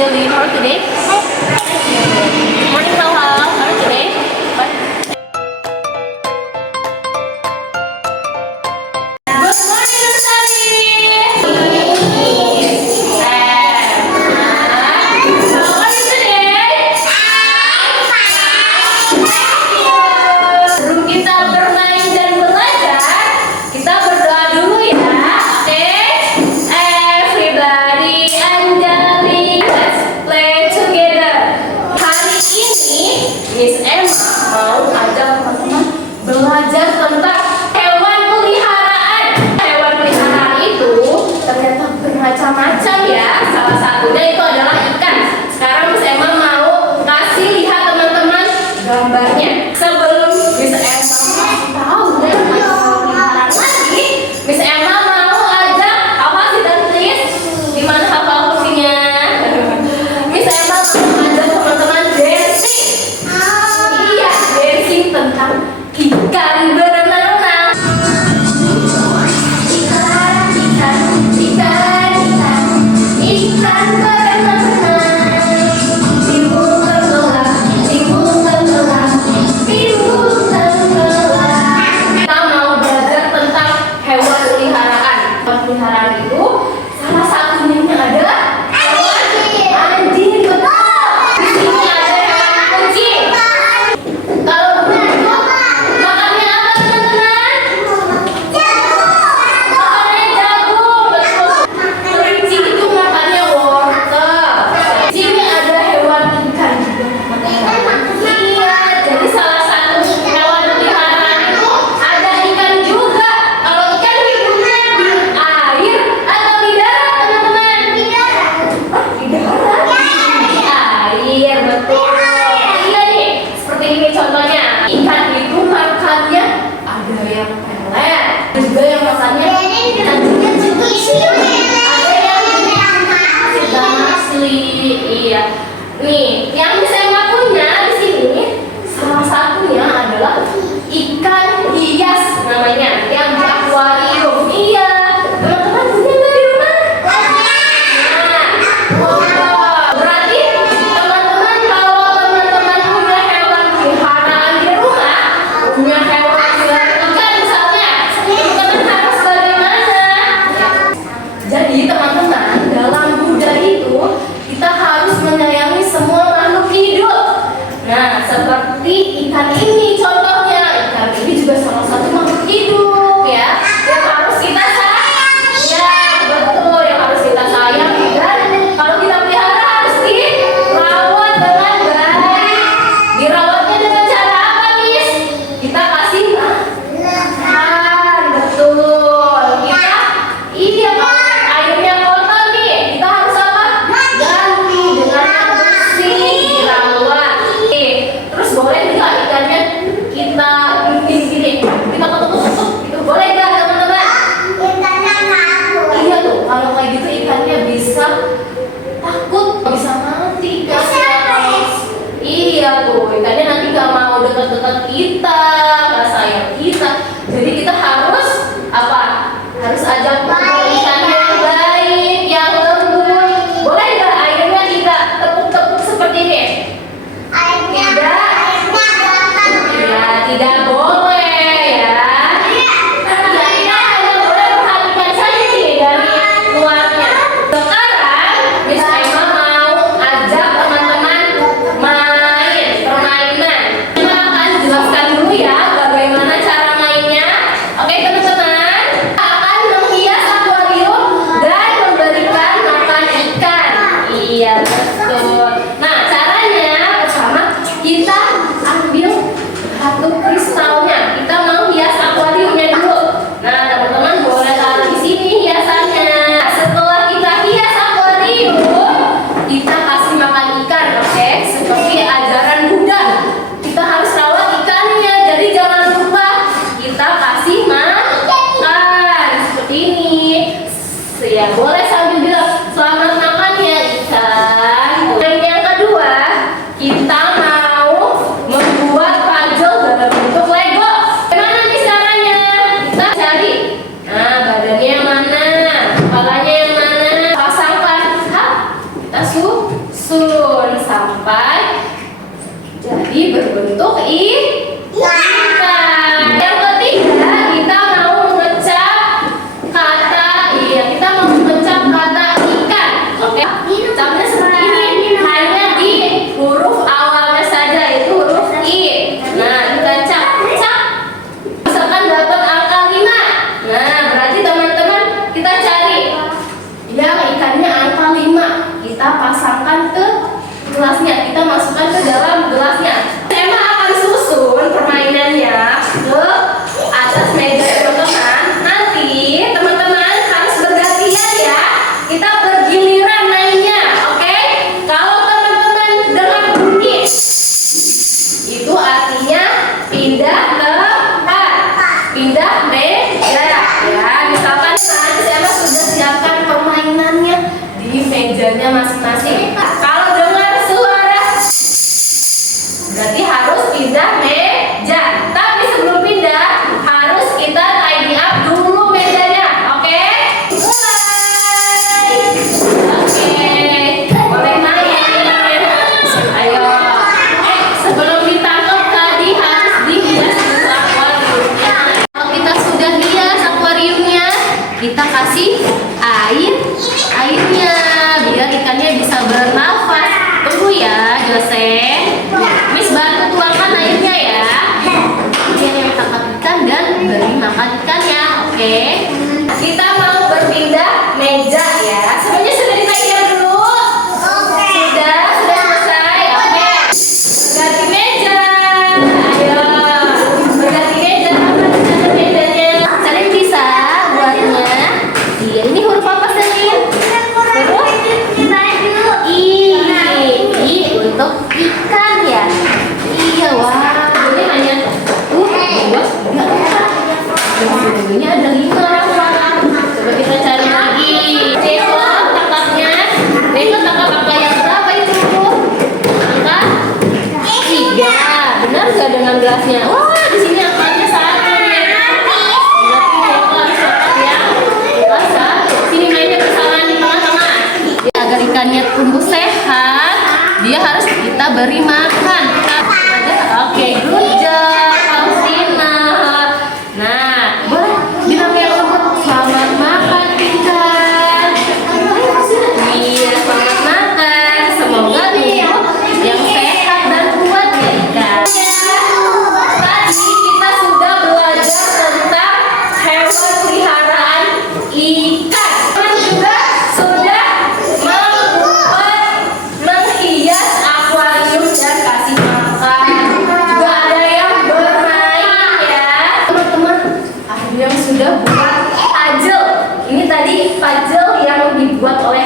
Lily. How are you today? Good morning, Hawa. How are you today? What? Good morning, Nursery. How are you today? Sebelum kita bermain dan belajar, kita berdoa dulu ya. Oke? Everybody Anjali, let's play together. Hari ini Miss Emma mau ajak teman-teman belajar tentang hewan peliharaan. Hewan peliharaan itu ternyata bermacam-macam ya. Salah satunya itu adalah ikan. Sekarang Miss Emma mau kasih lihat teman-teman gambarnya. Sebelum Miss Emma tahu dan peliharaan lagi, Miss Emma mau ajak apa sih dan please? Di mana hafal kursinya? Miss Emma mau ajak teman-teman dancing. Iya, dancing tentang ikan berenang-renang. Ikan berenang-renang. Timbul tenggelam, timbul tenggelam, timbul tenggelam. Kita mau belajar tentang hewan peliharaan. Hewan peliharaan itu salah satunya adalah anjing. Betul. Di sini ada hewan kucing. Kalau begitu, makannya apa teman-teman? Makannya jagung. Betul. Kelinci itu makannya wortel. Di sini ada hewan ikan juga. Iya, jadi salah satu hewan peliharaan itu ada ikan juga. Kalau ikan hidupnya di air atau di darat teman-teman? Di darat. Di darat? Di air, betul. Iya nih, seperti ini contohnya. Ikan itu makannya ada yang pelet, ada juga yang makannya ikan kecil-kecil. Ada yang sedang asli. Iya. Nih, yang bisa Emma punya di sini salah satunya adalah ikan hias namanya, yang di akuarium. Iya. Teman-teman punya nggak di rumah? Wow. Berarti teman-teman kalau teman-teman punya hewan peliharaan di rumah, punya hewan peliharaan ikan misalnya, teman-teman harus bagaimana? Jadi teman-teman, dalam Buddha itu kita harus menyayangi semua makhluk hidup. Nah, seperti ikan ini contohnya. Ikan ini juga salah satu makhluk hidup ya. Yang harus kita sayang. Ya, betul, yang harus kita sayang. Dan kalau kita pelihara harus dirawat dengan baik. Dirawatnya dengan cara apa, Miss? Kita kasih makan. Betul. Iya, airnya kotor nih. Kita harus apa? Ganti dengan yang bersih, dirawat. Terus boleh nggak ikannya kita bikin gini? Kita tutup-tutup. Itu boleh nggak teman-teman? Iya tuh, kalau kayak gitu ikannya bisa takut, bisa mati ikannya. Iya tuh, ikannya nanti nggak mau dekat-dekat kita, nggak sayang kita. Jadi kita harus apa? Harus ajak ngobrol ikan yang baik, yang lembut. Boleh nggak airnya kita tepuk-tepuk seperti ini? Tidak. Ya, tidak boleh ya. Kita hanya boleh perhatikan saja nih dari luarnya. Sekarang Miss Emma mau ajak teman-teman main permainan. Kita akan jelaskan dulu ya bagaimana cara mainnya. Oke, meja. Ya, misalkan tadi saya sudah siapkan permainannya di mejanya masing-masing. Kalau dengar suara, berarti harus pindah meja. Tapi sebelum pindah, harus kita tidy up dulu mejanya. Oke? Mulai. Oke. Boleh main. Ayo. Sebelum ditangkap tadi harus dihias dulu akuariumnya. Kalau kita sudah hias akuariumnya, kita kasih airnya biar ikannya bisa bernafas. Tunggu ya, Jose. Miss bantu tuangkan airnya ya. Ini yang tangkap ikan dan beri makan ikannya. Oke. Kita mau berpindah meja ya. Semuanya sudah ditaikkan dulu. Sudah selesai. Oke. Berganti meja. Ayo. Berganti meja. Berganti mejanya. Kalian bisa buatnya. Iya, ini huruf apa sih? Huruf I untuk ikan ya. Iya, wah. Ini hanya dulunya ada 5. Coba kita cari lagi. Deko tangkapnya. Deko tangkap angka yang berapa itu? Angka 3. Benar nggak dengan gelasnya? Wah, di sini angkanya 1 ya. Berarti Deko harus dapat yang kelas 1. Sini mainnya bersama di tengah-tengah. Agar ikannya tumbuh sehat, dia harus kita beri makan. Oke, good job, Faustina. Nah, boleh bilang yang lembut, selamat makan ikan. Iya, selamat makan. Semoga tumbuh yang sehat dan kuat ya ikan. Tadi kita sudah belajar tentang hewan peliharaan ikan. Dan juga sudah membuat menghias akuarium dan kasih makan. Juga ada yang bermain ya. Teman-teman, ada yang sudah buat puzzle. Ini tadi puzzle yang dibuat oleh